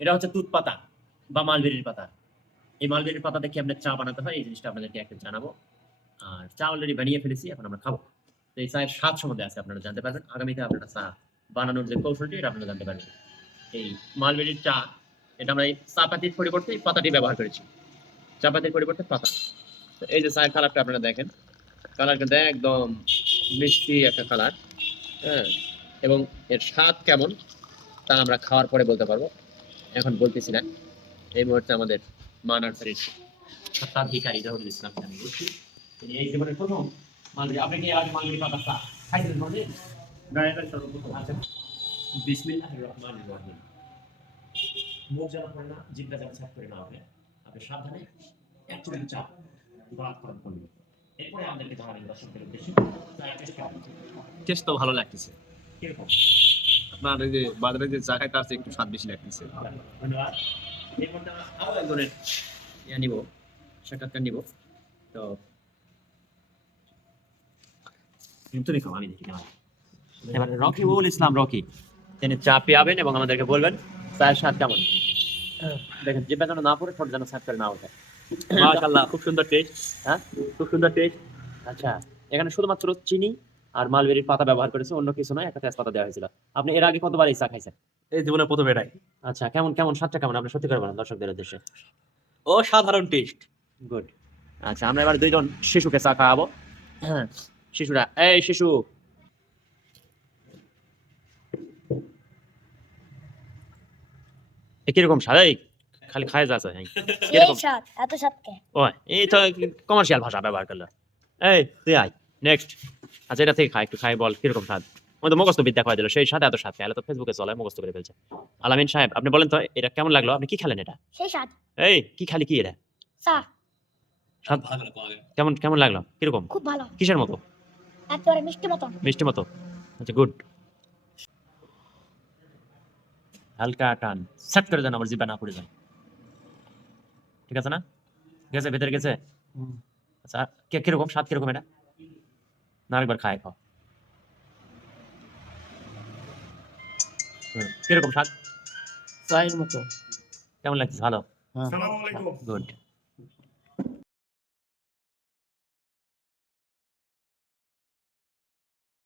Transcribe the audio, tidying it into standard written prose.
এটা হচ্ছে তুত পাতা বা মালবেরির পাতা। এই মালবেরির পাতা দেখে আপনার চা বানাতে হয়, এই জিনিসটা আপনাদেরকে একটা জানাবো। আর চা অলরেডি বানিয়ে ফেলেছি, এখন আমরা খাবো। তো এই চায়ের স্বাদ সম্বন্ধে আছে আপনারা জানতে পারবেন। আগামীতে আপনারা চা বানানোর যে কৌশলটি এটা আপনারা জানতে পারবেন। এই মালবেরির চা, এটা আমরা এই চা পাতির পরিবর্তে এই পাতাটি ব্যবহার করেছি। চা পাতির পরিবর্তে পাতা। তো এই যে চায়ের কালারটা আপনারা দেখেন, কালার কিন্তু একদম মিষ্টি একটা কালার। হ্যাঁ, এবং এর স্বাদ কেমন তা আমরা খাওয়ার পরে বলতে পারবো, এখন বলতেছি না। এই মুহূর্তে আমাদের মা নার্সারির স্বত্বাধিকারী জহুরুল ইসলাম আমি বলছি, তিনি এই জীবনের প্রথম মালবেরি। আপনি কি এর আগে মালবেরি পাতা চা খাইছেন কোনদিন? না, এটা সর্বপ্রথম। আচ্ছা, বিসমিল্লাহির রহমানির রহিম। মুখ যেন পড়ে না, জিভটা যেন ছাপ করে না ওঠে। আপনি সাবধানে এক চুমুক চা গ্রহণ করুন। এরপরে আমাদেরকে জানাবেন দর্শকদের উদ্দেশ্যে চায়ের টেস্ট কেমন। টেস্ট তো ভালো লাগতেছে। কিরকম? আপনার ওই যে বাজারে যে চা খাই তার চেয়ে একটু স্বাদ বেশি লাগতেছে। ধন্যবাদ। এরপর আমরা আরো একজনের নিব, সাক্ষাৎকার নিব। তো তুমি খাও, আমি দেখি কেমন। এবারে রকিবুল ইসলাম রকি, তিনি চা পিয়াবেন এবং আমাদেরকে বলবেন চায়ের স্বাদ কেমন। দেখেন জিভটা যেন না পড়ে, ঠোঁট যেন ছাপ করে না ওঠে। মাশাআল্লাহ, খুব সুন্দর টেস্ট। হ্যাঁ, খুব সুন্দর টেস্ট। আচ্ছা। এখানে শুধুমাত্র চিনি আর মালবেরির পাতা ব্যবহার করেছে, অন্য কিছু নয়। একটা তেজপাতা দেওয়া হয়েছিল। আপনি এর আগে কতবার এই চা খাইছেন? এই জীবনে প্রথম এটাই। আচ্ছা, কেমন কেমন স্বাদটা কেমন? আপনি সত্যি করে বলেন দর্শকদের উদ্দেশ্যে। অসাধারণ টেস্ট। গুড। আচ্ছা, আমরা এবার দুইজন শিশুকে চা খাওয়াবো। হ্যাঁ, শিশুরা, এই শিশু, কিরকম স্বাদ? এই খালি খায় যাচ্ছে। এই কিরকম? স্বাদ, এত স্বাদ কে? ও, এই তো কমার্শিয়াল ভাষা ব্যবহার করলো। এই তুই আয় নেক্সট। আচ্ছা, এটা থেকে খা, একটু খাই, বল কিরকম স্বাদ। ওই তো মুখস্থ বিদ্যা খাওয়া দিল, সেই সাথে এত স্বাদ খাইলে তো ফেসবুকে চলে, মুখস্থ করে ফেলছে। আলামিন সাহেব, আপনি বলেন তো এটা কেমন লাগলো? আপনি কি খেলেন এটা? সেই স্বাদ। এই কি খালি কি এটা? চা স্বাদ কেমন কেমন লাগলো? কিরকম? খুব ভালো, কিসের মতো? একেবারে মিষ্টি মতন। মিষ্টি মতো। আচ্ছা, গুড। হালকা টান, সেট করে দেন, আমার জিভে না পড়ে যায়। ঠিক আছে না? গেছে ভেতরে গেছে? আচ্ছা, কিরকম স্বাদ, কিরকম এটা? না, আরেকবার খায় খাও। কিরকম স্বাদ? চায়ের মতো। কেমন লাগছে? ভালো। হ্যাঁ। গুড।